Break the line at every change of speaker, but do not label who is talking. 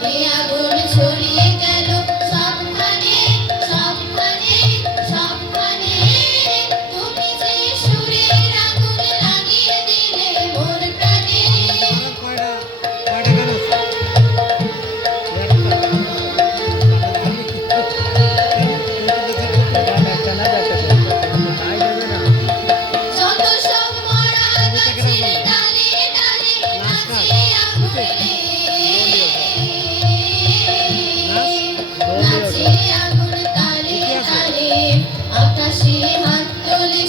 Yeah, boo. হাত তোলে